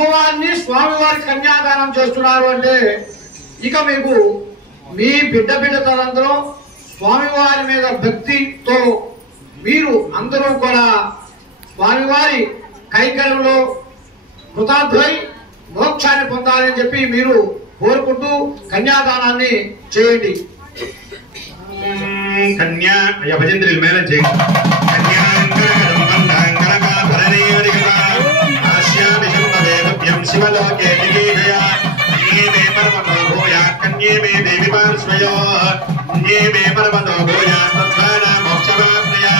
అమ్మవారిని స్వామివారి కన్యాదానం చేస్తున్నారు అంటే ఇక మీకు మీ బిడ్డలందరూ స్వామివారి మీద భక్తితో మీరు అందరూ కూడా స్వామివారి కైంకర్యంలో కృతార్థులై మోక్షాన్ని పొందాలని చెప్పి మీరు కోరుకుంటూ కన్యాదానాన్ని చేయండి. కన్యా భజంత్రుల మేళం చేయండి. शिवलोके निगीषया ये मे पर्वतो भूया कन्ये मे देवी पार्श्वयो ये मे पर्वतो भूया तद्वारा मोक्षमाप्नया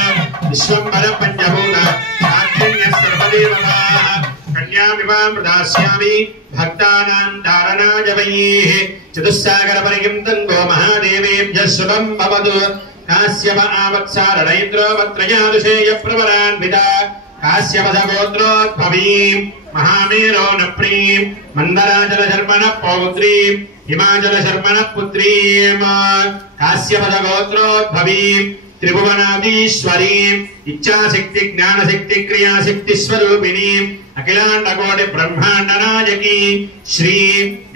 विश्वम्भर पंचभूत साक्षिण्य सर्वदेवताः कन्यामिमां प्रदास्यामि भक्तानां धारणाय वैः चतुस्सागरपरिगिं गो महादेवेभ्यः शुभं भवतु काश्यप आवत्सारणैन्द्रो वत्रयादुषेय प्रवरान्विता काश्यपदगोत्रोद्भवीं महामेरो नप्रीं मंदराचल शर्मण पौत्रीं हिमाचल शर्मण पुत्रीं काश्यपदगोत्रोद्भवीं त्रिभुवनाधीश्वरीं इच्छाशक्ति ज्ञानशक्ति क्रियाशक्ति स्वरूपिणीं अखिलांडकोटि ब्रह्मांड नायकी श्री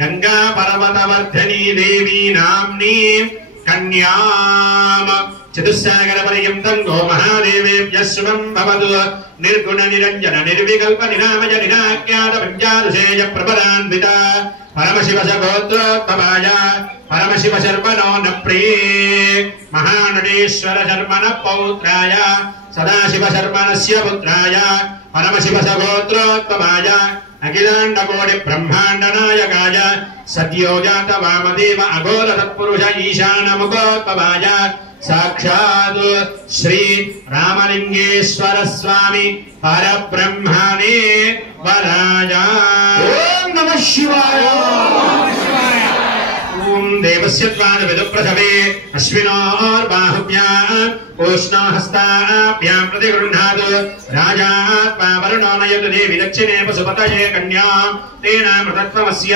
गंगा पर्वतवर्धनी देवी नाम्नी कन्याम चतुस्सागर पर्यन्तं गो महादेवेभ्यः शुभं भवतु निर्गुण निरंजन निर्विकल्प निरामय निराज्ञात पंचादशेय प्रबलान्विता परमशिव गोत्रोत्तमाय परमशिव शर्मणो नप्रिये महानटेश्वर शर्मण पौत्राय सदाशिव शर्मणस्य पुत्राय परमशिव गोत्रोत्तमाय अखिलांडकोटि ब्रह्मांड नायकाय सद्यो जात वामदेव अघोर तत्पुरुष ईशानमुखोत्तमाय साक्षात् श्री रामलिंगेश्वर स्वामी परब्रह्मणे वराजा। ओम नमः शिवाय। ओम देवस्य त्वाद विदुप्रथमे अश्विनोर्बाहुभ्याम् उष्णहस्ताभ्यां प्रतिगृह्णातु राजात्मा वरुणो नयतु देवी दक्षिणे पशुपतये कन्यां तेनामृतत्वमस्य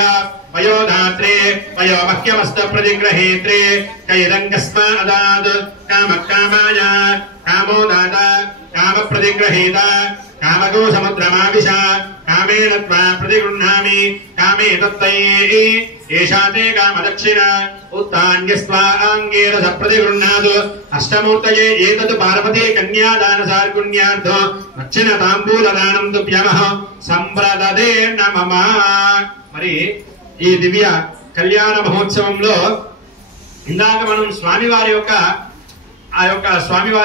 वयोधात्रे वयोमह्यमस्त प्रतिगृहेत्रे कैदङ्गस्मादात् कामकामाय कामो दाता कामप्रतिगृहीता कामको समुद्रमाविश कामेन त्वा प्रतिगृह्णामि कामे तत्तये एषा ते कामदक्षिणा उत्तान्यस्त्वा आङ्गेरस प्रतिगृह्णातु अष्टमूर्तये एतत् पार्वती कन्यादानसार्गुण्यार्थो दक्षिणताम्बूलदानं तुभ्यमः सम्प्रददे नमः। మరి ఈ దివ్య కళ్యాణ మహోత్సవంలో ఇందాక మనం స్వామివారి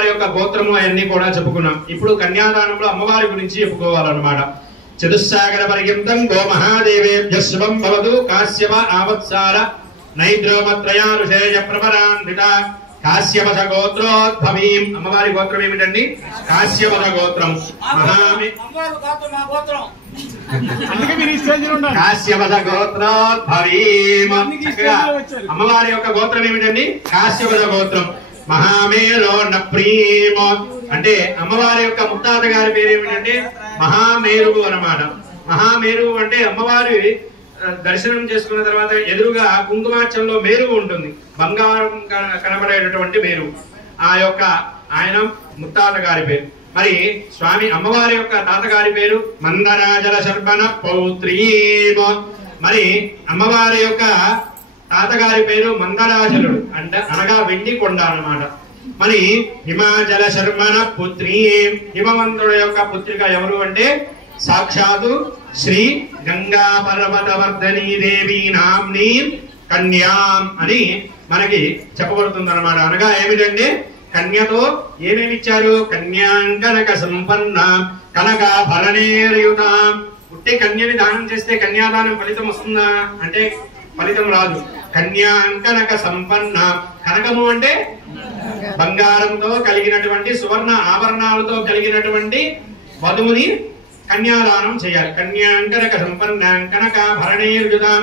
యొక్క గోత్రము అవన్నీ కూడా చెప్పుకున్నాం. ఇప్పుడు కన్యాదానంలో అమ్మవారి గురించి చెప్పుకోవాలన్నమాట. చతుస్సాగర పర్యంతం గో మహాదేవేభ్యः శుభం భవతు కాశ్యప ఆవత్సార నైద్రోమత్రయారుషేయ ప్రవరాన్విత కాశ్యపద గోత్రోద్భవీం. అమ్మవారి గోత్రం ఏమిటండి? కాశ్యపద గోత్రం. కాశ్యపద గోత్రోద్భవీం. అమ్మవారి యొక్క గోత్రం ఏమిటండి? కాశ్యపద గోత్రం. మహామేరో నప్రీమ అంటే అమ్మవారి యొక్క ముత్తాత గారి పేరు ఏమిటంటే మహామేరువు అన్నమాట. మహామేరువు అంటే అమ్మవారి దర్శనం చేసుకున్న తర్వాత ఎదురుగా కుంకుమార్చనలో మేరువు ఉంటుంది, బంగారం కనబడేటటువంటి మేరువు. ఆయన ముత్తాత గారి పేరు. మరి స్వామి అమ్మవారి యొక్క తాతగారి పేరు మందరాజల శర్మణ పౌత్రీమ. మరి అమ్మవారి యొక్క తాతగారి పేరు మందరాజలుడు అంటే అనగా వెండి కొండ అన్నమాట. మరి హిమాచల శర్మణ పుత్రి, హిమవంతుడు యొక్క పుత్రిక ఎవరు అంటే సాక్షాత్తు శ్రీ గంగా పర్వతవర్ధనీ దేవి నామ్ని కన్యాం అని మనకి చెప్పబడుతుంది అన్నమాట. అనగా ఏమిటంటే కన్యతో ఏమేమి ఇచ్చారు? కన్యాంకనక సంపన్న కనకాభరణేర్యుతాం. పుట్టి కన్యని దానం చేస్తే కన్యాదానం ఫలితం వస్తుందా అంటే ఫలితం రాదు. కన్యాంకనక సంపన్న, కనకము అంటే బంగారంతో కలిగినటువంటి సువర్ణ ఆభరణాలతో కలిగినటువంటి వధువుని కన్యాదానం చేయాలి. కన్యాంకనక సంపన్న కనకాభరణేర్యుతాం.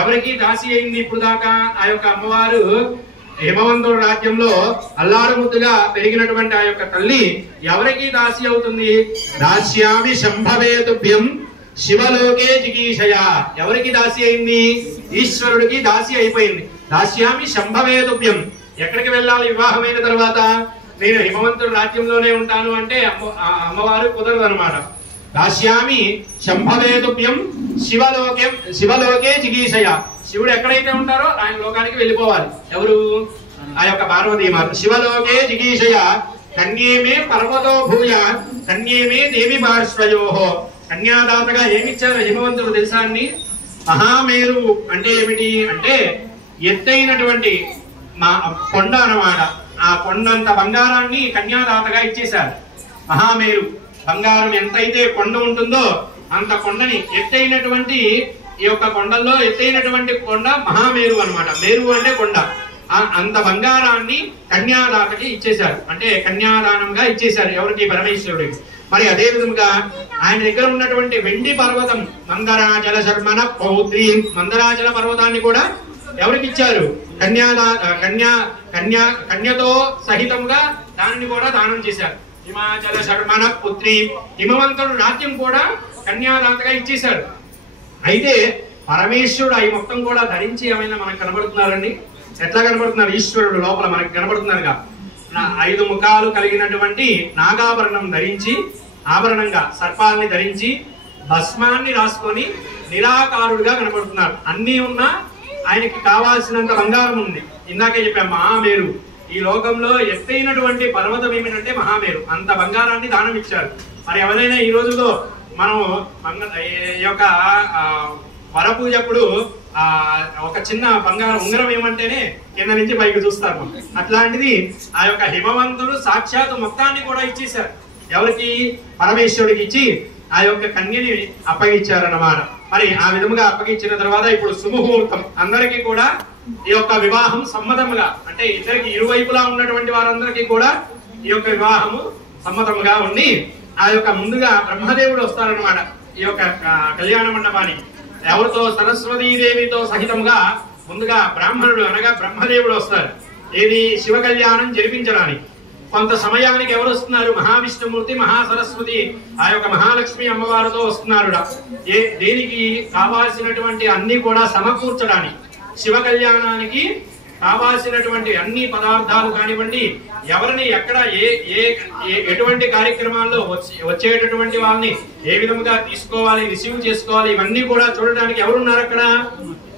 ఎవరికి దాసి అయింది ఇప్పుడు దాకా? ఆ యొక్క అమ్మవారు హిమవంతుడు రాజ్యంలో అల్లారుముద్దుగా పెరిగినటువంటి ఆ యొక్క తల్లి ఎవరికి దాసి అవుతుంది? దాస్యామి శంభవేతుభ్యం శివలోకే జిగీషయ. ఎవరికి దాసి అయింది? ఈశ్వరుడికి దాసి అయిపోయింది. దాస్యామి శంభవేతుభ్యం. ఎక్కడికి వెళ్ళాలి వివాహమైన తర్వాత? నేను హిమవంతుడు రాజ్యంలోనే ఉంటాను అంటే అమ్మవారు కుదరదు అనమాట. దాస్యామి శంభవేతుభ్యం శివలోకే చికీషయ. శివుడు ఎక్కడైతే ఉంటారో ఆయన లోకానికి వెళ్ళిపోవాలి. ఎవరు? ఆ యొక్క పార్వతీమాత. శివలోకే చికీషయ కన్యేమే పర్వతో భూయ కన్యేమే దేవి పార్శ్వయోహో. కన్యాదాతగా ఏమిచ్చారు హిమవంతుడు తెలుసా అండి? మహామేరు అంటే ఏమిటి అంటే ఎత్తైనటువంటి కొండ అన్నమాట. ఆ కొండంత బంగారాన్ని కన్యాదాతగా ఇచ్చేశారు. మహామేరు బంగారం ఎంతైతే కొండ ఉంటుందో అంత కొండని ఎత్తైనటువంటి ఈ యొక్క కొండల్లో ఎత్తైనటువంటి కొండ మహామేరు అన్నమాట. మేరు అంటే కొండ. అంత బంగారాన్ని కన్యాదాతకి ఇచ్చేశారు. అంటే కన్యాదానంగా ఇచ్చేశారు. ఎవరికి? పరమేశ్వరుడికి. మరి అదే విధంగా ఆయన దగ్గర ఉన్నటువంటి వెండి పర్వతం మందరాచల శర్మణ పౌత్రి, మందరాచల పర్వతాన్ని కూడా ఎవరికి ఇచ్చారు? కన్యతో సహితంగా దానిని కూడా దానం చేశారు. హిమాచల శర్మణ పుత్రి, హిమవంతుడు రాజ్యం కూడా కన్యాదాతగా ఇచ్చేశాడు. అయితే పరమేశ్వరుడు అవి మొత్తం కూడా ధరించి ఏమైనా మనకు కనబడుతున్నారండి? ఎట్లా కనబడుతున్నారు? ఈశ్వరుడు లోపల మనకి కనబడుతున్నారుగా. 5 ముఖాలు కలిగినటువంటి నాగాభరణం ధరించి, ఆభరణంగా సర్పాలని ధరించి, భస్మాన్ని రాసుకొని నిరాకారుడుగా కనబడుతున్నారు. అన్నీ ఉన్నా ఆయనకి కావాల్సినంత బంగారం ఉంది. ఇందాకే చెప్పాం మహామేరు. ఈ లోకంలో ఎత్తైనటువంటి పర్వతం ఏమిటంటే మహామేరు. అంత బంగారాన్ని దానం ఇచ్చారు. మరి ఎవరైనా ఈ రోజుల్లో మనం ఈ యొక్క వరపూజప్పుడు ఒక చిన్న బంగారం ఉంగరం ఏమంటేనే కింద నుంచి పైకి చూస్తారు. అట్లాంటిది ఆ యొక్క హిమవంతుడు సాక్షాత్ మొత్తాన్ని కూడా ఇచ్చేశారు. ఎవరికి? పరమేశ్వరుడికి ఇచ్చి ఆ యొక్క కన్యని అప్పగించారన్నమాట. మరి ఆ విధముగా అప్పగించిన తర్వాత ఇప్పుడు సుముహూర్తం. అందరికీ కూడా ఈ యొక్క వివాహం సమ్మతముగా, అంటే ఇద్దరికి ఇరువైపులా ఉన్నటువంటి వారందరికీ కూడా ఈ యొక్క వివాహము సమ్మతముగా ఉండి ఆ యొక్క ముందుగా బ్రహ్మదేవుడు వస్తారనమాట ఈ యొక్క కళ్యాణ మండపానికి. ఎవరితో? సరస్వతీదేవితో సహితంగా ముందుగా బ్రాహ్మణుడు అనగా బ్రహ్మదేవుడు వస్తారు. ఏది? శివ కళ్యాణం జరిపించడానికి. కొంత సమయానికి ఎవరు వస్తున్నారు? మహావిష్ణుమూర్తి, మహాసరస్వతి, ఆ యొక్క మహాలక్ష్మి అమ్మవారితో వస్తున్నారు. దేనికి? కావాల్సినటువంటి అన్ని కూడా సమకూర్చడానికి. శివ కళ్యాణానికి కావాల్సినటువంటి అన్ని పదార్థాలు కానివ్వండి, ఎవరిని ఎక్కడ ఎటువంటి కార్యక్రమాల్లో వచ్చేటటువంటి వాళ్ళని ఏ విధంగా తీసుకోవాలి, రిసీవ్ చేసుకోవాలి, ఇవన్నీ కూడా చూడడానికి ఎవరున్నారు అక్కడ?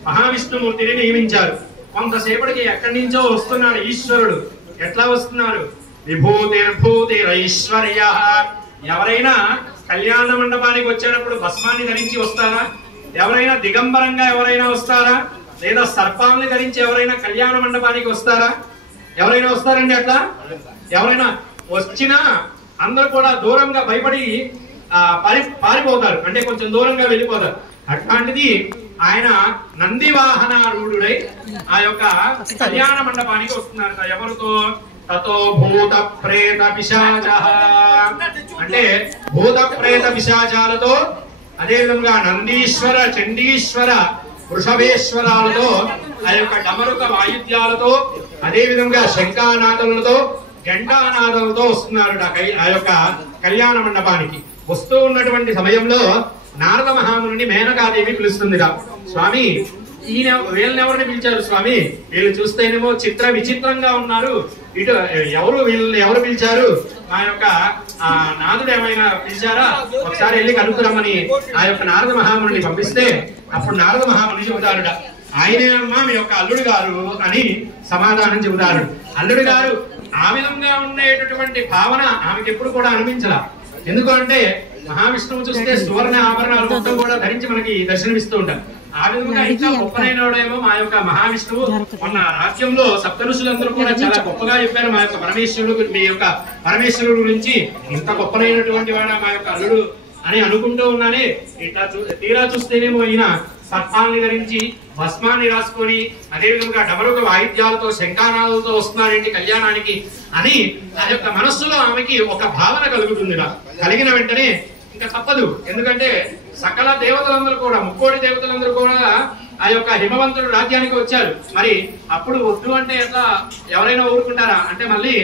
మహావిష్ణుమూర్తిని నియమించారు. కొంతసేపటికి ఎక్కడి నుంచో వస్తున్నాడు ఈశ్వరుడు. ఎట్లా వస్తున్నారు? విభూతిర్భూతిరైశ్వర్య. ఎవరైనా కళ్యాణ మండపానికి వచ్చేటప్పుడు భస్మాన్ని ధరించి వస్తారా? ఎవరైనా దిగంబరంగా ఎవరైనా వస్తారా? లేదా సర్పాన్ని ధరించి ఎవరైనా కళ్యాణ మండపానికి వస్తారా? ఎవరైనా వస్తారండి? అట్లా ఎవరైనా వచ్చినా అందరూ కూడా దూరంగా భయపడి పారిపోతారు. అంటే కొంచెం దూరంగా వెళ్ళిపోతారు. అట్లాంటిది ఆయన నంది వాహనారూఢుడై ఆ యొక్క కళ్యాణ మండపానికి వస్తున్నారు. ఎవరితో? తతో భూత ప్రేత పిశాచ. అంటే భూత ప్రేత పిశాచాలతో, అదే విధంగా నందీశ్వర, చండీశ్వర, వృషభేశ్వరాలతో, ఆ యొక్క డమరుక వాయిద్యాలతో, అదే విధంగా శంఖానాదములతో, గంటానాదములతో వస్తున్నారు ఆ యొక్క కళ్యాణ మండపానికి. వస్తూ ఉన్నటువంటి సమయంలో నారద మహాముని మేనకాదేవి పిలుస్తుందిగా, స్వామి వీళ్ళని ఎవరిని పిలిచారు స్వామి? వీళ్ళు చూస్తేనేమో చిత్ర విచిత్రంగా ఉన్నారు. ఇటు వీళ్ళని ఎవరు పిలిచారు? మా యొక్క నాదుడు ఏమైనా పిలిచారా? ఒకసారి వెళ్ళి కనుక్కురమ్మని ఆ యొక్క నారద మహాముని పంపిస్తే అప్పుడు నారద మహాముని చెబుతారుట, ఆయనేనమ్మా మీ యొక్క అల్లుడు గారు అని సమాధానం చెబుతారు. అల్లుడు గారు ఆ విధంగా ఉండేటటువంటి భావన ఆమెకి ఎప్పుడు కూడా అనిపించలా. ఎందుకంటే మహావిష్ణువు చూస్తే సువర్ణ ఆభరణాలు మొత్తం కూడా ధరించి మనకి దర్శనమిస్తూ ఉంటారు. ఆ విధంగా ఇంకా గొప్పనైనడేమో మా యొక్క మహావిష్ణువు. మొన్న రాజ్యంలో సప్త ఋషులందరూ కూడా చాలా గొప్పగా చెప్పారు మా యొక్క పరమేశ్వరుడు, మీ యొక్క పరమేశ్వరుడు గురించి. ఇంత గొప్పనైనటువంటి వాడ మా యొక్క అల్లుడు అని అనుకుంటూ ఉన్నానే, ఇట్లా తీరా చూస్తేనేమో ఈయన సర్పాన్ని ధరించి భస్మాన్ని రాసుకొని అదే విధంగా డమరుక వాయిద్యాలతో శంఖానాలతో వస్తున్నారేంటి కళ్యాణానికి అని ఆ యొక్క మనస్సులో ఆమెకి ఒక భావన కలుగుతుందిగా. కలిగిన వెంటనే ఇంకా తప్పదు. ఎందుకంటే సకల దేవతలందరూ కూడా, ముక్కోడి దేవతలందరూ కూడా ఆ యొక్క హిమవంతుడు రాజ్యానికి వచ్చారు. మరి అప్పుడు వద్దు అంటే ఎట్లా ఎవరైనా ఊరుకుంటారా? అంటే మళ్ళీ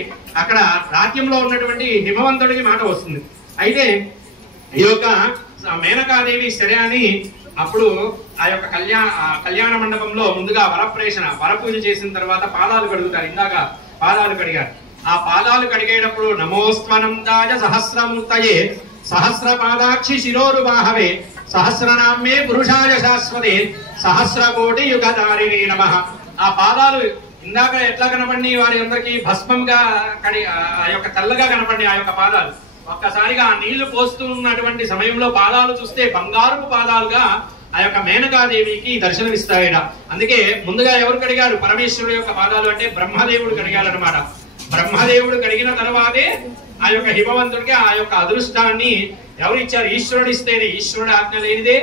అక్కడ రాజ్యంలో ఉన్నటువంటి హిమవంతుడికి మాట వస్తుంది. అయితే ఈ యొక్క మేనకాదేవి సరే అని అప్పుడు ఆ యొక్క కళ్యాణ మండపంలో ముందుగా వరపూజ చేసిన తర్వాత పాదాలు కడుగుతారు. ఇందాక పాదాలు కడిగారు. ఆ పాదాలు కడిగేటప్పుడు నమోస్త్వనందాయ సహస్రమూర్తయే సహస్రపాదాక్షి శిరోరుబాహవే సహస్రనామ్యే పురుషాయ శాశ్వతే సహస్రకోటి యుగధారిణి నమః. ఆ పాదాలు ఇందాక ఎట్లా కనపడి వారి అందరికీ భస్మంగా ఆ యొక్క తెల్లగా కనపడి ఆ యొక్క పాదాలు ఒక్కసారిగా ఆ నీళ్లు పోస్తూ ఉన్నటువంటి సమయంలో పాదాలు చూస్తే బంగారుపు పాదాలుగా ఆ యొక్క మేనకాదేవికి దర్శనమిస్తాయట. అందుకే ముందుగా ఎవరు కడిగారు? పరమేశ్వరుడు యొక్క పాదాలు అంటే బ్రహ్మదేవుడు కడిగారనమాట. బ్రహ్మదేవుడు కడిగిన తర్వాతే ఆ యొక్క హిమవంతుడికి ఆ యొక్క అదృష్టాన్ని ఎవరు ఇచ్చారు? ఈశ్వరుడు ఇస్తేనే. ఈశ్వరుడు ఆజ్ఞ లేనిదే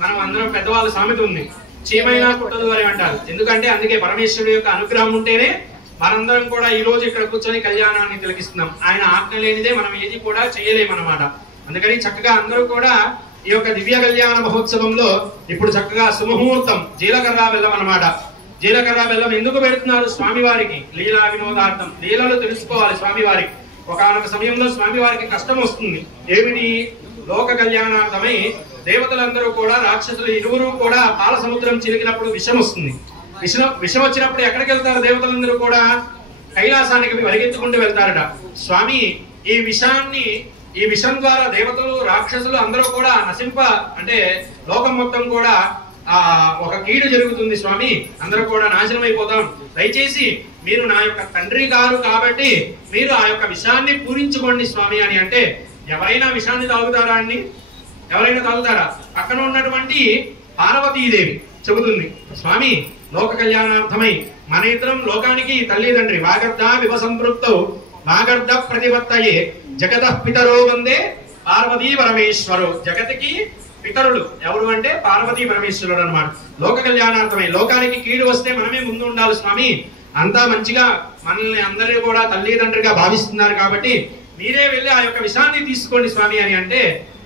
మనం అందరం పెద్దవాళ్ళ సామెత ఉంది, చీమైనా కుట్టదు అని అంటారు. ఎందుకంటే అందుకే పరమేశ్వరుడు యొక్క అనుగ్రహం ఉంటేనే మనందరం కూడా ఈ రోజు ఇక్కడ కూర్చొని కళ్యాణాన్ని తిలకిస్తున్నాం. ఆయన ఆజ్ఞ లేనిదే మనం ఏది కూడా చేయలేమన్నమాట. అందుకని చక్కగా అందరూ కూడా ఈ యొక్క దివ్య కళ్యాణ మహోత్సవంలో ఇప్పుడు చక్కగా సుముహూర్తం జీలకర్ర బెల్లం అన్నమాట. జీలకర్ర బెల్లం ఎందుకు పెడుతున్నారు? స్వామివారికి లీలా వినోదార్థం. లీలలు తెలుసుకోవాలి స్వామివారికి. ఒకనొక సమయంలో స్వామివారికి కష్టం వస్తుంది. ఏమిటి? లోక కళ్యాణార్థమై దేవతలందరూ కూడా రాక్షసులు ఇరువురు కూడా పాల సముద్రం చిలికినప్పుడు విషం వస్తుంది. విషం వచ్చినప్పుడు ఎక్కడికి వెళ్తారు? దేవతలందరూ కూడా కైలాసానికి పరిగెత్తుకుంటూ వెళ్తారట. స్వామి ఈ విషం ద్వారా దేవతలు రాక్షసులు అందరూ కూడా నశింప అంటే లోకం మొత్తం కూడా ఒక కీడు జరుగుతుంది స్వామి, అందరూ కూడా నాశనం అయిపోతాం. దయచేసి మీరు నా యొక్క తండ్రి గారు కాబట్టి మీరు ఆ యొక్క విషాన్ని పూరించుకోండి స్వామి అని అంటే ఎవరైనా విషాన్ని తాగుతారా అండి? ఎవరైనా తాగుతారా? పక్కన ఉన్నటువంటి పార్వతీదేవి చెబుతుంది, స్వామి లోక కళ్యాణార్థమై మన ఇద్దరం లోకానికి తల్లిదండ్రి వాగర్ధ వివ సంపృక్తౌ వాగర్ధ ప్రతిపత్తయే జగతః పితరో వందే పార్వతీ పరమేశ్వరు. జగతికి పితరులు ఎవరు అంటే పార్వతీ పరమేశ్వరుడు అన్నమాట. లోక కళ్యాణార్థమై లోకానికి కీడు వస్తే మనమే ముందు ఉండాలి స్వామి, అంతా మంచిగా మనల్ని అందరినీ కూడా తల్లిదండ్రిగా భావిస్తున్నారు కాబట్టి మీరే వెళ్ళి ఆ యొక్క విషాన్ని తీసుకోండి స్వామి అని అంటే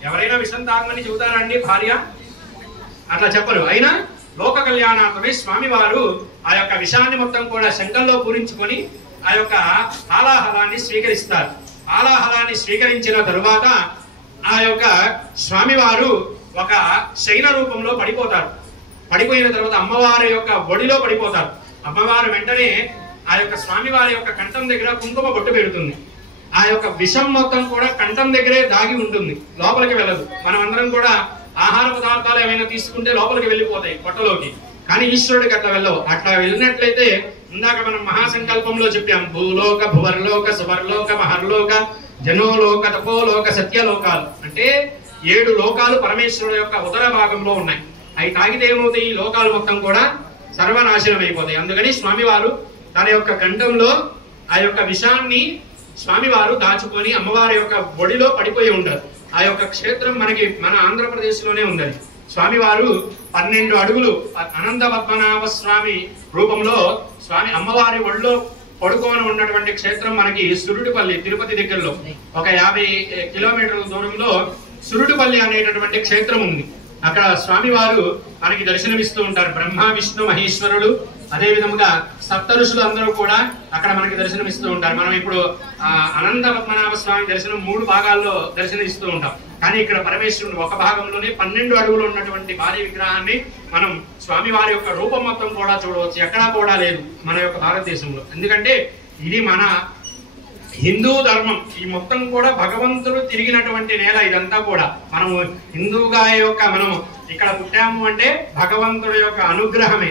ఎవరైనా విషం తాగమని చెబుతారా అండి భార్య? అట్లా చెప్పరు. అయినా లోక కళ్యాణార్థమై స్వామి వారు ఆ యొక్క విషాన్ని మొత్తం కూడా శంఖంలో పూరించుకొని ఆ యొక్క ఆలాహలాన్ని స్వీకరిస్తారు. ఆలాహలాన్ని స్వీకరించిన తరువాత ఆ యొక్క స్వామివారు ఒక శయన రూపంలో పడిపోతారు. పడిపోయిన తర్వాత అమ్మవారి యొక్క ఒడిలో పడిపోతారు. అమ్మవారు వెంటనే ఆ యొక్క స్వామివారి యొక్క కంఠం దగ్గర కుంకుమ బొట్టు పెడుతుంది. ఆ యొక్క విషం మొత్తం కూడా కంఠం దగ్గరే దాగి ఉంటుంది, లోపలికి వెళ్ళదు. మనం అందరం కూడా ఆహార పదార్థాలు ఏమైనా తీసుకుంటే లోపలికి వెళ్ళిపోతాయి పొట్టలోకి, కానీ ఈశ్వరుడికి అట్లా వెళ్ళవు. అట్లా వెళ్ళినట్లయితే ఇందాక మనం మహాసంకల్పంలో చెప్పాం, భూలోక భువర్లోక సువర్లోక మహర్లోక జనోలోక తపోలోక సత్యలోకాలు అంటే 7 లోకాలు పరమేశ్వరుడు యొక్క ఉదర భాగంలో ఉన్నాయి. అవి తాగితే ఏమవుతాయి? ఈ లోకాలు మొత్తం కూడా సర్వనాశనం అయిపోతాయి. అందుకని స్వామివారు తన యొక్క కంఠంలో ఆ యొక్క విషాన్ని స్వామివారు దాచుకొని అమ్మవారి యొక్క ఒడిలో పడిపోయి ఉంటారు. ఆ యొక్క క్షేత్రం మనకి మన ఆంధ్రప్రదేశ్ లోనే ఉన్నది. స్వామివారు 12 అడుగులు అనంత పద్మనాభ స్వామి రూపంలో స్వామి అమ్మవారి ఒడిలో పడుకొని ఉన్నటువంటి క్షేత్రం మనకి సురుడిపల్లి తిరుపతి దగ్గరలో ఒక 50 కిలోమీటర్ల దూరంలో సురుడిపల్లి అనేటటువంటి క్షేత్రం ఉంది. అక్కడ స్వామివారు మనకి దర్శనమిస్తూ ఉంటారు. బ్రహ్మ విష్ణు మహేశ్వరుడు అదే విధముగా సప్త ఋషులు అందరూ కూడా అక్కడ మనకి దర్శనమిస్తూ ఉంటారు. మనం ఇప్పుడు అనంత పద్మనాభ స్వామి దర్శనం 3 భాగాల్లో దర్శనమిస్తూ ఉంటాం. కానీ ఇక్కడ పరమేశ్వరుడు ఒక భాగంలోనే 12 అడుగులు ఉన్నటువంటి భారీ విగ్రహాన్ని మనం స్వామివారి యొక్క రూపం మొత్తం కూడా చూడవచ్చు. ఎక్కడా కూడా లేదు మన యొక్క భారతదేశంలో. ఎందుకంటే ఇది మన హిందూ ధర్మం. ఈ మొత్తం కూడా భగవంతుడు తిరిగినటువంటి నేల ఇదంతా కూడా. మనము హిందూగా యొక్క మనం ఇక్కడ పుట్టాము అంటే భగవంతుడి యొక్క అనుగ్రహమే.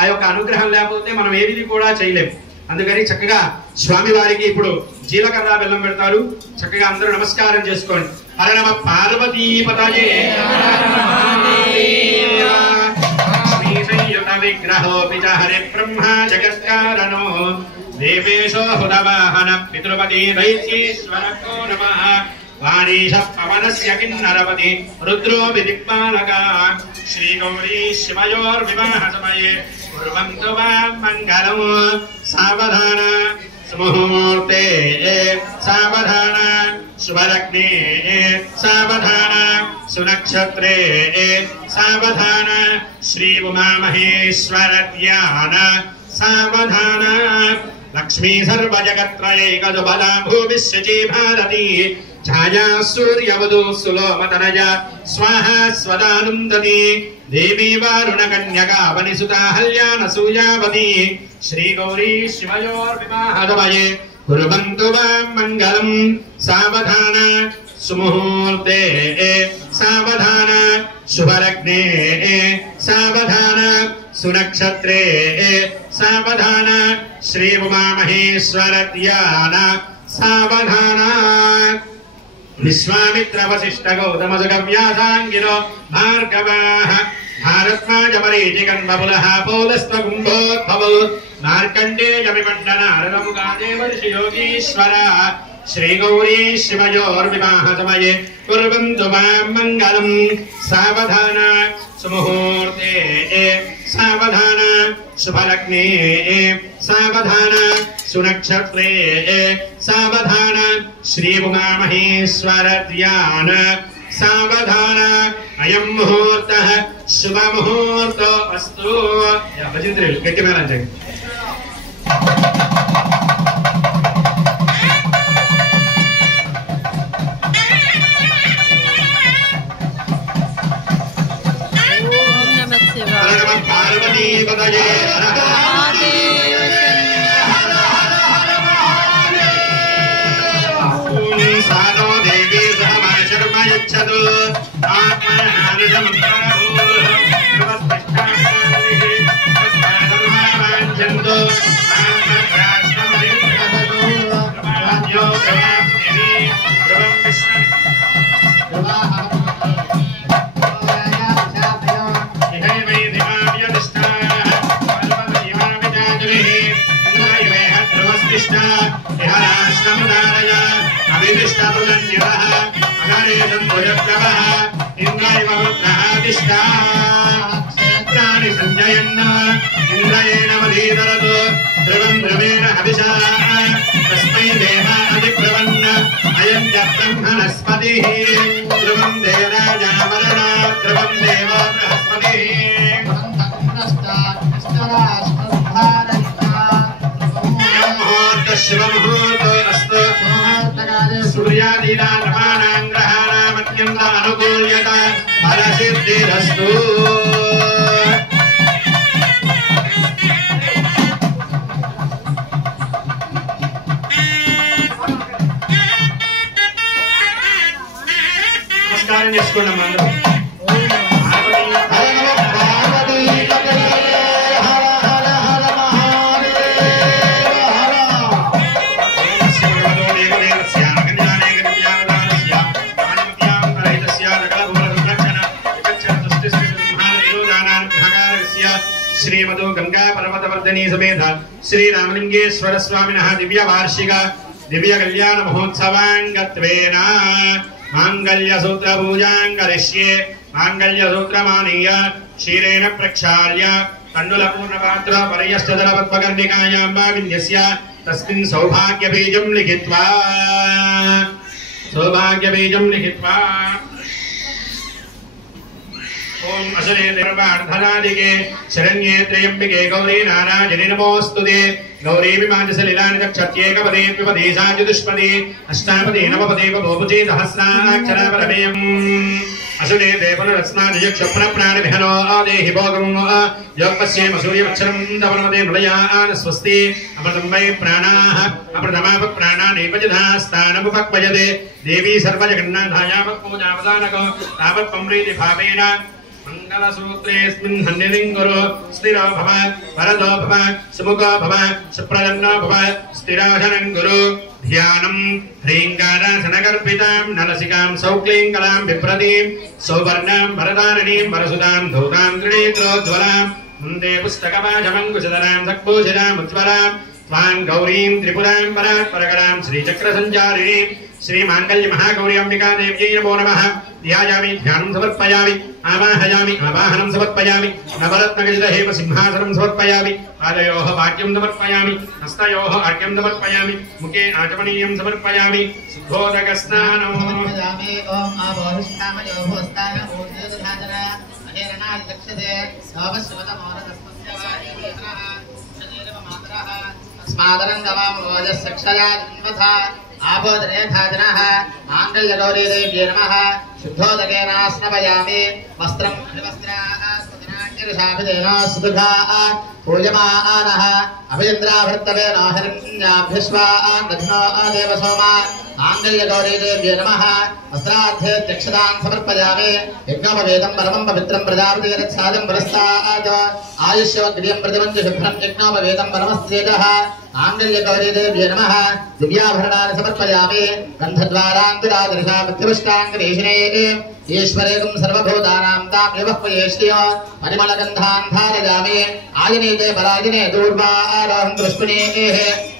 ఆ యొక్క అనుగ్రహం లేకపోతే మనం ఏది కూడా చేయలేము. అందుకని చక్కగా స్వామి వారికి ఇప్పుడు జీలకర్ర బెల్లం పెడతారు. చక్కగా అందరూ నమస్కారం చేసుకోండి. హర నమ పార్వతీపతయే శ్రీశైల విగ్రహోపి చ హరి బ్రహ్మ జగత్కారణో దేవేశో హుదవాహన పితృపతి దైత్యేశ్వరో నమః వారీశ పవనస్య కిన్నరపతి రుద్రో విదిక్పాలక శ్రీ గౌరీ శివయోర్వివాహ సమయే కుర్వంతు మంగళం. సావధాన సుముహూర్తే సావధాన శుభలగ్నే సావధాన సునక్షత్రే సావధాన శ్రీ ఉమామహేశ్వర ధ్యాన సావధాన. లక్ష్మీ సర్వజగత్రయేకదుబలా భూవిశ్వజీ భారతి ఛాయా సూర్యవధూ సులోమతనయ స్వాహ స్వదానుందతి దేవీ వారుణ కన్యకా వనిసుతా హల్యాన సూయావతి శ్రీ గౌరీ శివయోర్వివాహ సమయే కుర్వంతు మంగళం. సావధాన सुमुहूर्ते सावधान शुभलग्ने सावधान सुनक्षत्रे सावधान श्री उमा महेश्वर ध्यान सावधान विश्वामित्र वशिष्ठ गौतम सुगव्यासांगिनो भार्गवाः भारद्वाजमरीचिकन्बबुलः पौलस्त्वकुम्भोद्भवो मार्कण्डेयमिमण्डनारदमुगादेवर्षियोगीश्वर श्रीगौरी शिवयोर्विवाहसमये कुर्वन्तु मां मङ्गलम् सावधान सुमुहूर्ते सावधान शुभलग्ने सावधान सुनक्षत्रे सावधान श्री उमा महेश्वर ध्यान सावधान अयं मुहूर्तः शुभ मुहूर्तो अस्तु या भजन्त्री गट्टि मेलंजे पार्वती पतये सानो देवी सह शर्मा यच्छतु क्षेत्राणि संजयन् इन्द्रेण वधीतरतु त्रिवन्द्रमेण हविषा तस्मै देवा अधिब्रवन् अयं च ब्रह्मणस्पतिः ध्रुवं देवराजावरणा ध्रुवं देवो बृहस्पतिः शिवमुहूर्तो अस्तु सूर्यादीनां नवानां ग्रहाणाम् अत्यन्त अनुकूल्यता फलसिद्धिरस्तु నమస్కారం చేసుకోండి అమ్మా అందరూ श्रीमदो गंगा पर्वतवर्धनी समेत श्री रामलिंगेश्वर स्वामिनः दिव्य वार्षिक दिव्य कल्याण महोत्सवांगत्वेन मांगल्य सूत्र पूजां करिष्ये मांगल्य सूत्रमानीय क्षीरेण प्रक्षाल्य तण्डुलपूर्णपात्र पर्यष्टदल पद्मकर्णिकायां वा विन्यस्य तस्मिन् सौभाग्यबीजं लिखित्वा ओम असरे देवबार्धनादिके शरण्ये त्र्यंबिके गौरी नारायणी नमोस्तुते गौरी विमानसलिलानि दक्षत्येकपदे द्विपदे साचतुष्पदे अष्टापदे नवपदे बहुपदे सहस्राक्षर परमेयम् असुरे देवनरत्नादियक्षप्रप्राणिभिहनो आदेहि भोगम् योगपश्येम सूर्यवक्षरं तवनमदे मलयान स्वस्ति अमृतं वै प्राणाः अमृतमाप प्राणानेपजधा स्थानमुपक्वयते देवी सर्वजगन्नाथायावत् पूजावदानको तावत् पम्रीति भावेन मंगलसूत्रेऽस्मिन् हन्यलिं कुरु स्थिरो भव वरदो भव सुमुखो भव सुप्रसन्नो भव स्थिरासनं कुरु ध्यानं ह्रीङ्कारासनगर्भितां नरसिकां सौक्लीङ्कलां बिभ्रतीं सौवर्णां वरदारणीं वरसुतां धौतां त्रिनेत्रोज्ज्वलां वन्दे पुस्तकपाशमङ्कुशधरां सक्भूषितामुज्ज्वलां त्वां गौरीं त्रिपुरां परात्परकरां श्रीचक्रसञ्चारिणीं श्रीमाङ्गल्य महागौरी अंबिका देव्यै नमो नमः ध्यायामि ध्यानं समर्पयामि आवाहयामि आवाहनं समर्पयामि नवरत्नगजहेम सिंहासनं समर्पयामि पादयोः वाक्यं समर्पयामि हस्तयोः आर्घ्यं समर्पयामि मुखे आचमनीयं समर्पयामि शुद्धोदकस्नानो समर्पयामि ओम आभोष्ठामयो भोस्तान ऊर्ध्वधाजना अहेरणादि दक्षते सवस्वतमोरतस्मस्य वायुः शरीरव मातरः अस्मादरं दवां रोजस्सक्षया जिन्वथा आपोदनेथाजनः माङ्गल्यगौरी देव्यै नमः शुद्धोदकेन स्नपयामि वस्त्रं हरिवस्त्राः सुदनाट्यरशाभिदेन सुदुघाः पूजमानः अभिन्द्राभृत्तवे नाहिरण्याभ्यश्वान् दधिनो देव सोमा आङ्गल्यगौरीदेव्ये नमः वस्त्रार्थे त्यक्षतान् समर्पयामि यज्ञोपवेदं परमं पवित्रं प्रजापति यत्सादं पुरस्तात् आयुष्यवग्र्यं प्रतिमञ्च शुभ्रं यज्ञोपवेदं परमस्तेजः आङ्गल्यगौरीदेव्ये नमः दिव्याभरणानि समर्पयामि गन्धद्वारान्तरादृशा पृथ्वीष्टाङ्गदेशिने ईश्वरेकं सर्वभूतानां तामेव क्वयेष्यो परिमलगन्धान् धारयामि आयनीते परायणे दूर्वारोहं दृष्टिनेः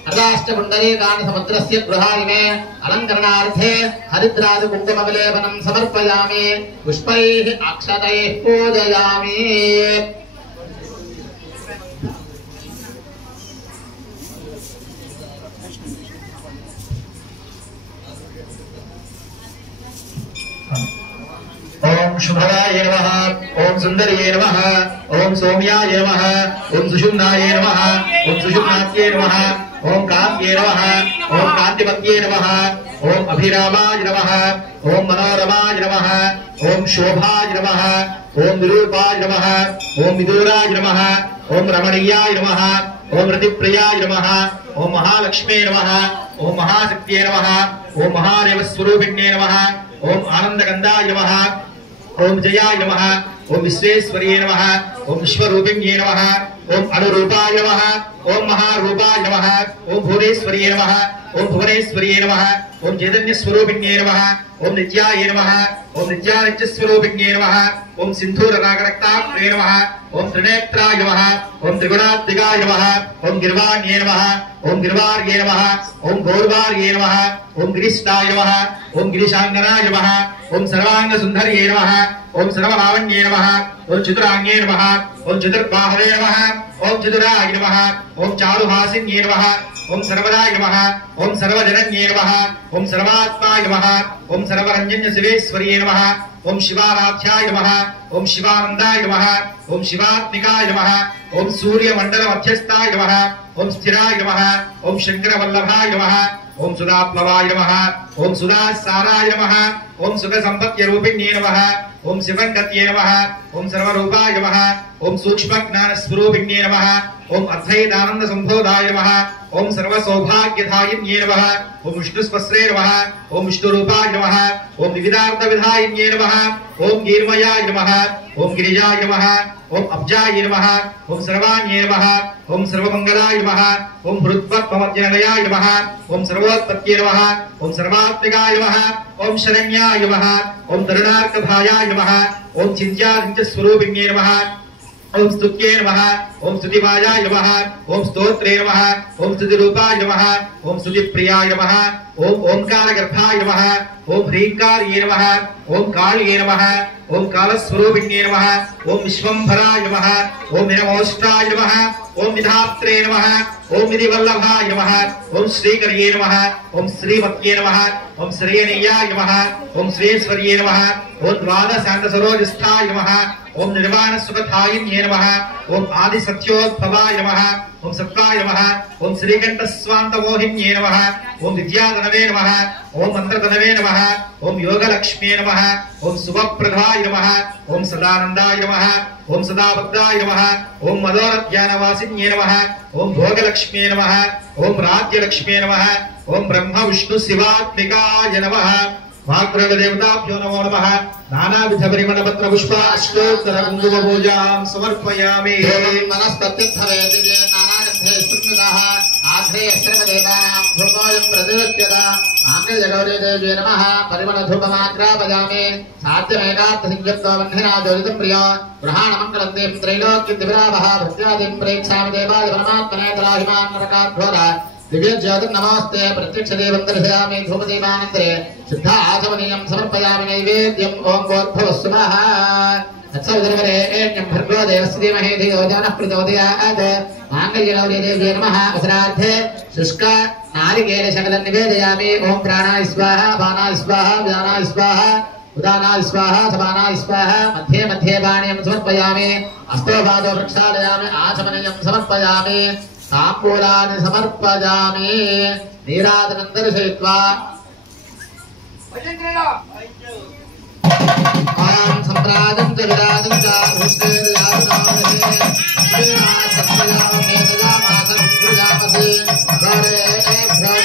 अर्धाष्टकुण्डलीकानि समुद्रस्य गृहायिने अलङ्करणार्थे हरिद्रादिकुङ्कुमविलेपनं समर्पयामि पुष्पैः अक्षतैः पूजयामि ओम शुभदाय नमः ओम सुंदरिये नमः ओम सौम्याय नमः ओम सुषुम्नाय नमः ओम सुषुम्नात्ये नमः ओम काम्ये नमः ओम कान्तिमत्ये नमः ओम अभिरामाय नमः ओम मनोरमाय नमः ओम शोभाय नमः ओम विरूपाय नमः ओम विदूराय नमः ओम रमणीयाय नमः ओम रतिप्रियाय नमः ओम महालक्ष्मी नमः ओम महाशक्त्यै नमः ओम महादेवस्वरूपिण्ये नमः ओम आनंदगंधाय नमः ओम जयाय नमः ओम विश्वेश्वर्ये नमः ओम विश्वरूपिण्ये नमः ओम अनुरूपाय नमः ओम महारूपाय नमः ओम भुवनेश्वर्ये नमः ओम भुवनेश्वर्ये नमः ओम चैतन्यस्वरूपिण्ये नमः ओम नित्याय नमः ओम नित्यानित्यस्वरूपिण्ये नमः ओम सिन्धूररागरक्ताग्रे नमः ओम त्रिनेत्राय नमः ओम त्रिगुणात्मिकाय नमः ओम गिर्वाण्ये नमः ओम गिर्वार्ये नमः ओम गौरवार्ये नमः ओम गिरिष्ठाय नमः ओम गिरिशांगनाय नमः ओम सर्वांग सुंदर्ये नमः ओम सर्वभावन्ये नमः ओम चतुरांगे नमः ओम चतुर्बाहवे नमः ओम चतुराय नमः ओम चारुहासिन्ये नमः ओम सर्वदाय नमः ओम सर्वजनन्ये नमः ओम सर्वात्माय नमः ओम सर्वरंजन्य शिवेश्वर्ये नमः ओम शिवाराध्याय नमः ओम शिवानंदाय नमः ओम शिवात्मिकाय नमः ओम सूर्यमंडल मध्यस्थाय नमः ओम स्थिराय नमः ओम शंकरवल्लभाय नमः ओम सुधाप्लवाय नमः ओम सुधासाराय नमः ओम सुखसंपत्तिरूपिण्ये नमः ओम शिवंगत्ये नमः ओम सर्वरूपाय नमः ओम सूक्ष्मज्ञानस्वरूपिण्ये नमः ओम अद्वैतानंद संभोधाय नमः ओम सर्वसौभाग्यदायिन्ये नमः ओम विष्णुस्वस्रे नमः ओम विष्णुरूपाय नमः ओम विविधार्थविधायिन्ये नमः ओम गीर्मयाय नमः ओम गिरिजाय नमः ओम अब्जाय नमः ओम सर्वाण्ये नमः ओम सर्वमंगलाय नमः ओम भृत्पद्ममध्यनयाय नमः ओम सर्वोत्पत्त्ये नमः ओम सर्वात्मिकाय नमः ओम शरण्याय नमः ओम तरुणार्कभायाय नमः ओम चिन्त्यादित्यस्वरूपिण्ये नमः ओम स्तुत्ये नमः ओम स्तुतिवाजाय नमः ओम स्तोत्रे नमः ओम स्तुतिरूपाय नमः ओम स्तुतिप्रियाय नमः ओम ओंकारगर्भाय नमः ओम ह्रींकारये नमः ओम काल्ये नमः ओम कालस्वरूपिण्ये नमः ओम विश्वंभराय नमः ओम निरमोष्टाय नमः ओम विधात्रे नमः ओम विधिवल्लभाय नमः ओम श्रीकर्ये नमः ओम श्रीमत्ये नमः ओम श्रेयनीयाय नमः ओम श्रेयश्वर्ये नमः ओम द्वादशान्तसरोजस्थाय नमः ओम निर्वाणसुखदायिन्ये नमः ओम आदिसत्योद्भवाय नमः ओम सत्वाय नमः ओम श्रीकण्ठस्वान्तमोहिन्ये नमः ओम विद्याधनवे नमः ओम मंत्रधनवे नमः ओम योगलक्ष्म्ये नमः ओम शुभप्रदाय नमः ओम सदानंदाय नमः ओम सदाबद्धाय नमः ओम मदोरज्ञानवासिन्ये नमः ओम भोगलक्ष्म्ये नमः ओम राज्यलक्ष्म्ये नमः ओम ब्रह्म विष्णु शिवात्मिकाय नमः भाग्रदेवताभ्यो नमो नमः नानाविध परिमलपत्र पुष्पाष्टोत्तर कुंकुम पूजां समर्पयामि मनस्तत्थवे दिव्ये नानागन्धे स्मृताः आघ्रे सर्वदेवानां धूपोऽयं प्रदीप्यते आङ्गल्यगौरीदेव्ये नमः परिमलधूपमाग्रापयामि साध्यमेकार्थसिद्ध्यत्वा बन्धिना जोदितं प्रियो गृहाणमङ्गलं दें त्रैलोक्यदिविरावः भृत्यादिं प्रेक्षामि देवाय परमात्मने तराहिमान् नरकाध्वरा दिव्य ज्योतिर् नमस्ते प्रत्यक्ष देवं दर्शयामि धूपदीपानन्तरे शुद्ध आचमनीयं समर्पयामि नैवेद्यं ओं गोद्भवः स्वाहा तत्सवितुर्वरेण्यं भर्गो देवस्य धीमहि धियो यो नः प्रचोदयात् माङ्गल्यगौरीदेव्ये नमः अवसरार्थे शुष्क नारिकेल शकलं निवेदयामि ओं प्राणाय स्वाहा अपानाय स्वाहा व्यानाय स्वाहा उदानाय स्वाहा समानाय स्वाहा मध्ये मध्ये पाणिं समर्पयामि अस्तोपादो प्रक्षालयामि आचमनीयं समर्पयामि ताम्बूलानि समर्पयामि नीराजनं दर्शयित्वा ओम संप्रादं च विराजं च भूष्टेर्याजनामहे श्रीनाथस्मयामे निलामासं प्रजापति घोरेभ्यः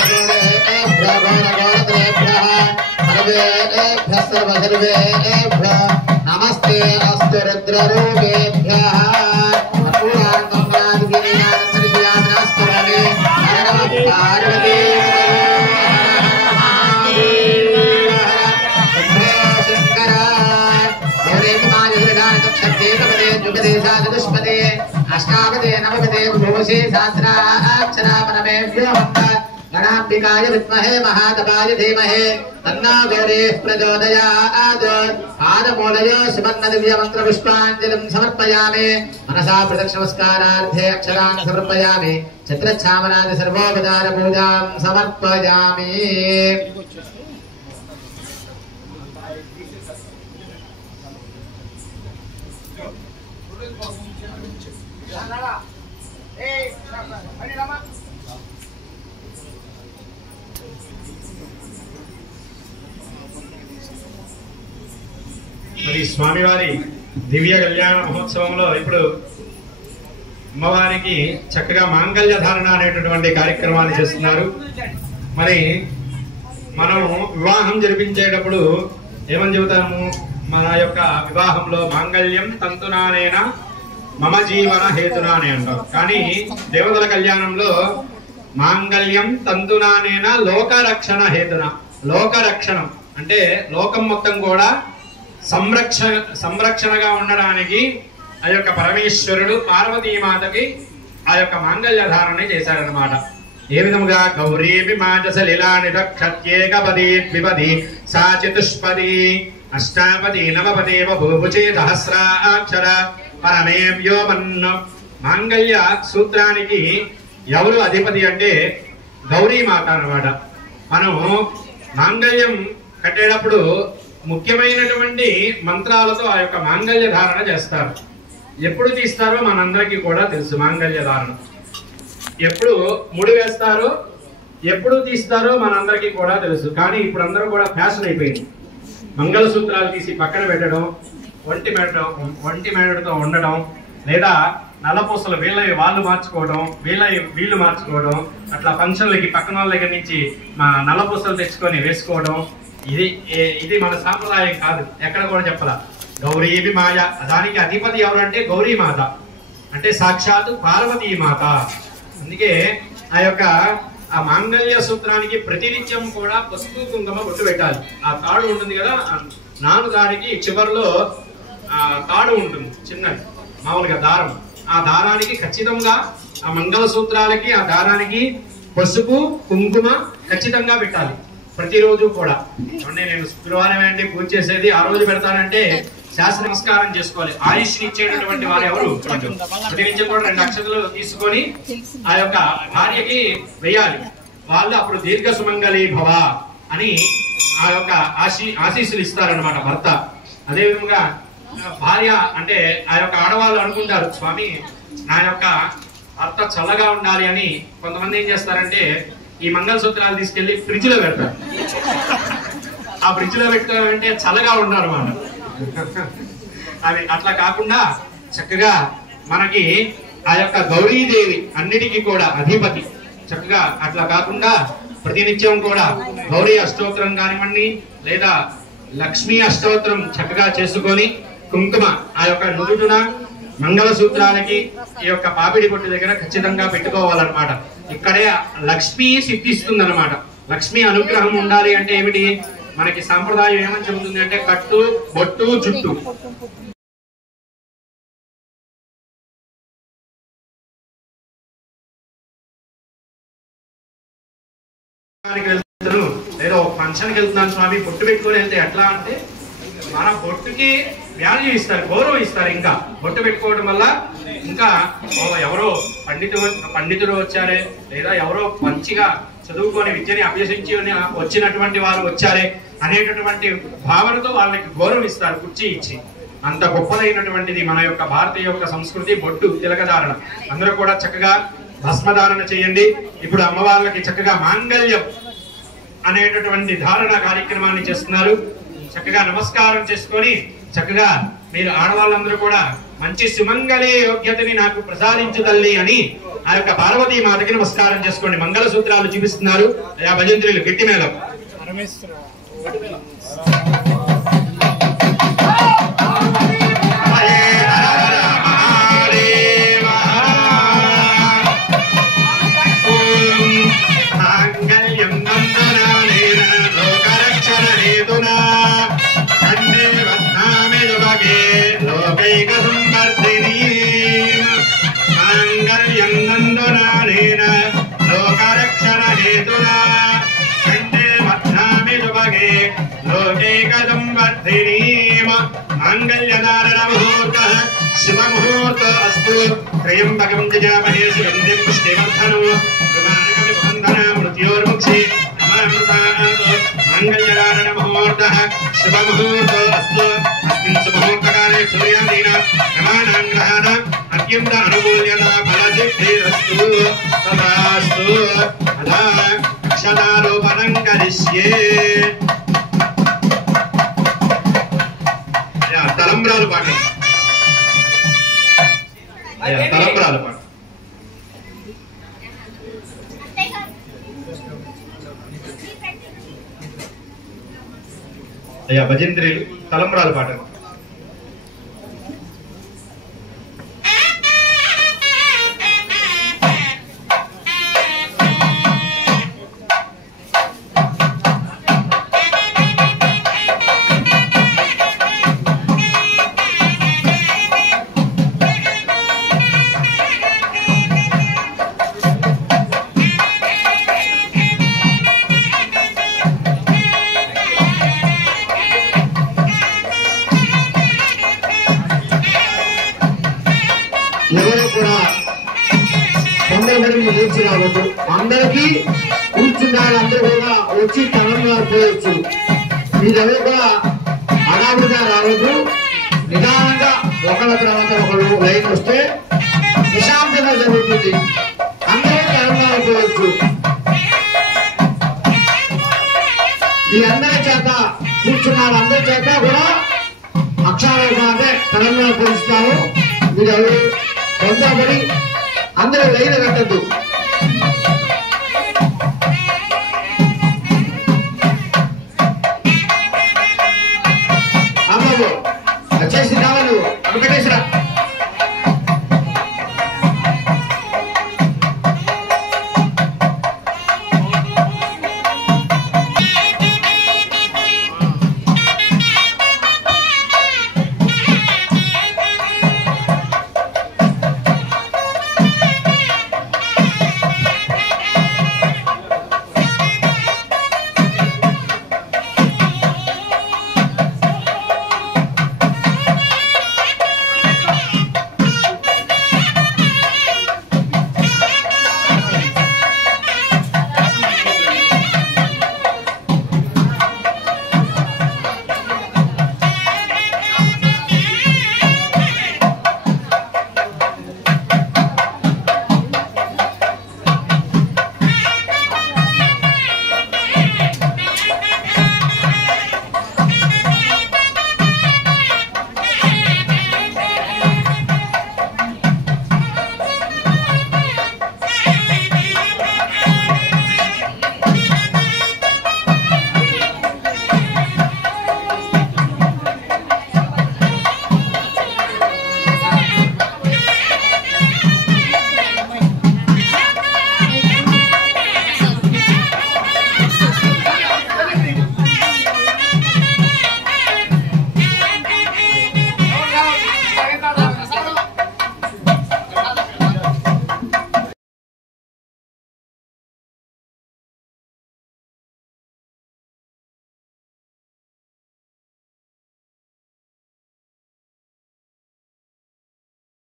सर्वेभ्यः नमस्ते अस्तु रुद्ररूपेभ्यः पार्वती दुष्पदे अष्टापदे नवपदे भूषे सहस्राक्षरा परमेभ्यो गणाम्बिकाय विद्महे महादेवाय धीमहि तन्नो गौरीः प्रचोदयात् पादमूलयो सुवर्णदिव्यमन्त्रपुष्पाञ्जलिं समर्पयामि मनसा प्रदक्षिणमस्कारार्थे अक्षरान् समर्पयामि छत्रच्छामरादि सर्वोपचारपूजां समर्पयामि మరి స్వామివారి దివ్య కళ్యాణ మహోత్సవంలో ఇప్పుడు అమ్మవారికి చక్కగా మాంగళ్య ధారణ అనేటటువంటి కార్యక్రమాన్ని చేస్తున్నారు. మరి మనం వివాహం జరిపించేటప్పుడు ఏమని చెబుతాము? మన యొక్క వివాహంలో మాంగళ్యం తంతునానేనా మమ జీవన హేతునా అని అంటారు. కానీ దేవతల కళ్యాణంలో మాంగళ్యం తంతునానేనా లోకరక్షణ హేతున. లోకరక్షణం అంటే లోకం మొత్తం కూడా సంరక్షణగా ఉండడానికి ఆ యొక్క పరమేశ్వరుడు పార్వతీమాతకి ఆ యొక్క మాంగళ్య ధారణ చేశారనమాట. ఏ విధముగా? గౌరీపి మాజసలిలానిదక్షత్యేకపదీ ద్విపదీ సా చతుష్పదీ అష్టాపదీ నవపదే బభూభుచే సహస్రాక్షర పరమేవ్యో మన్ను. మాంగళ్య సూత్రానికి ఎవరు అధిపతి అంటే గౌరీమాత అన్నమాట. మనం మాంగళ్యం కట్టేటప్పుడు ముఖ్యమైనటువంటి మంత్రాలతో ఆ యొక్క మాంగళ్య ధారణ చేస్తారు. ఎప్పుడు తీస్తారో మనందరికీ కూడా తెలుసు. మాంగళ్య ధారణ ఎప్పుడు ముడి వేస్తారో ఎప్పుడు తీస్తారో మనందరికీ కూడా తెలుసు. కానీ ఇప్పుడు అందరూ కూడా ఫ్యాషన్ అయిపోయింది. మంగళసూత్రాలు తీసి పక్కన పెట్టడం, ఒంటి మేడతో ఉండడం, లేదా నల్లపూసలు వీళ్ళవి వాళ్ళు మార్చుకోవడం, వీళ్ళు మార్చుకోవడం, అట్లా ఫంక్షన్లకి పక్కన వాళ్ళ దగ్గర నుంచి మా నల్లపూసలు తెచ్చుకొని వేసుకోవడం. ఇది మన సాంప్రదాయం కాదు. ఎక్కడ కూడా చెప్పలా. గౌరీవి మాయ, దానికి అధిపతి ఎవరంటే గౌరీమాత, అంటే సాక్షాత్ పార్వతీమాత. అందుకే ఆ యొక్క ఆ మాంగళ్య సూత్రానికి ప్రతినిత్యం కూడా పసుపు కుంకుమ బొట్టు పెట్టాలి. ఆ తాడు ఉంటుంది కదా, నాను దానికి చివరిలో ఆ తాడు ఉంటుంది చిన్నది, మామూలుగా దారం. ఆ దారానికి ఖచ్చితంగా ఆ మంగళ సూత్రాలకి ఆ దారానికి పసుపు కుంకుమ ఖచ్చితంగా పెట్టాలి ప్రతిరోజు కూడా. అంటే నేను శుక్రవారం ఏంటి పూజ చేసేది, ఆ రోజు పెడతానంటే శాస్త్ర నమస్కారం చేసుకోవాలి. ఆయుష్ని ఇచ్చేటటువంటి వారు ఎవరు? ప్రతి నుంచి కూడా 2 అక్షతలు తీసుకొని ఆ యొక్క భార్యకి వేయాలి. వాళ్ళు అప్పుడు దీర్ఘ సుమంగళి భవ అని ఆ యొక్క ఆశీస్సులు ఇస్తారనమాట భర్త. అదే విధంగా భార్య అంటే ఆ యొక్క ఆడవాళ్ళు అనుకుంటారు, స్వామి నా యొక్క భర్త చల్లగా ఉండాలి అని. కొంతమంది ఏం చేస్తారంటే ఈ మంగళసూత్రాలు తీసుకెళ్లి ఫ్రిడ్జ్ లో పెడతారు. ఆ ఫ్రిడ్జ్ లో పెట్టుకోవాలంటే చల్లగా ఉండాలి అన్నమాట. అది అట్లా కాకుండా చక్కగా మనకి ఆ యొక్క గౌరీదేవి అన్నిటికీ కూడా అధిపతి. చక్కగా అట్లా కాకుండా ప్రతినిత్యం కూడా గౌరీ అష్టోత్తరం కానివ్వండి, లేదా లక్ష్మీ అష్టోత్తరం చక్కగా చేసుకొని కుంకుమ ఆ యొక్క నుదుటున మంగళ సూత్రాలకి ఈ యొక్క పాపిడి పొట్టు దగ్గర ఖచ్చితంగా పెట్టుకోవాలన్నమాట. ఇక్కడే లక్ష్మి సిద్ధిస్తుంది అనమాట. లక్ష్మి అనుగ్రహం ఉండాలి అంటే ఏమిటి? మనకి సాంప్రదాయం ఏమని చెబుతుంది అంటే కట్టు, బొట్టు, జుట్టు. వెళ్తాను లేదా ఒక ఫంక్షన్కి వెళ్తున్నాను స్వామి, బొట్టు పెట్టుకొని వెళ్తే ఎట్లా అంటే మన బొట్టుకి వాల్యూ ఇస్తారు, గౌరవం ఇస్తారు. ఇంకా బొట్టు పెట్టుకోవడం వల్ల ఇంకా ఎవరో పండితుడు వచ్చారే, లేదా ఎవరో మంచిగా చదువుకొని విద్యని అభ్యసించి వచ్చినటువంటి వారు వచ్చారే అనేటటువంటి భావనతో వాళ్ళకి గౌరవం ఇస్తారు కుర్చీ ఇచ్చి. అంత గొప్పదైనటువంటిది మన యొక్క భారతీయ యొక్క సంస్కృతి బొట్టు, తిలకధారణ. అందరూ కూడా చక్కగా భస్మధారణ చేయండి. ఇప్పుడు అమ్మవార్లకి చక్కగా మాంగళ్యం అనేటటువంటి ధారణ కార్యక్రమాన్ని చేస్తున్నారు. చక్కగా నమస్కారం చేసుకొని చక్కగా మీరు ఆడవాళ్ళందరూ కూడా మంచి సుమంగళి యోగ్యతని నాకు ప్రసాదించు తల్లి అని ఆ యొక్క పార్వతీ మాతకి నమస్కారం చేసుకోండి. మంగళ సూత్రాలు చూపిస్తున్నారు అయా భజంత్రులు గట్టి మేళం. शुभमुहूर्त अस्तु त्र्यंबकं जजामहे सुगन्धिं पुष्टिवर्धनं प्रमाणकविबन्धना मृत्योर्मुक्षे नमामृतात् माङ्गल्यदारण मुहूर्तः शुभमुहूर्त अस्तु अस्मिन् सुमुहूर्तकाले सूर्यादीना नमानां ग्रहाणां अत्यन्त अनुकूल्यता फलसिद्धिरस्तु तथास्तु अथा अक्षतारोपणं करिष्ये. तलंब्रालु पाटि తలంబ్రాల పాట అయ్యా భజంత్రీలు తలంబ్రాల పాట. ఎవరు కూడా తొందరపడి లేచి రావద్దు. అందరికీ కూర్చున్నారు, అందరూ కూడా వచ్చి తలంగా పోయొచ్చు. మీరెవరు కూడా హడావుడిగా రావద్దు. నిదానంగా ఒకళ్ళ తర్వాత ఒకళ్ళు లైన్ వస్తే ప్రశాంతంగా జరుగుతుంది. అందరూ తలంగా పోయొచ్చు. మీ అందరి చేత కూర్చున్నారు, అందరి చేత కూడా అక్షరాలు అంటే తలంగా పోయిస్తాము. మీరు తొందరపడి అందరూ లైన్ కట్టద్దు.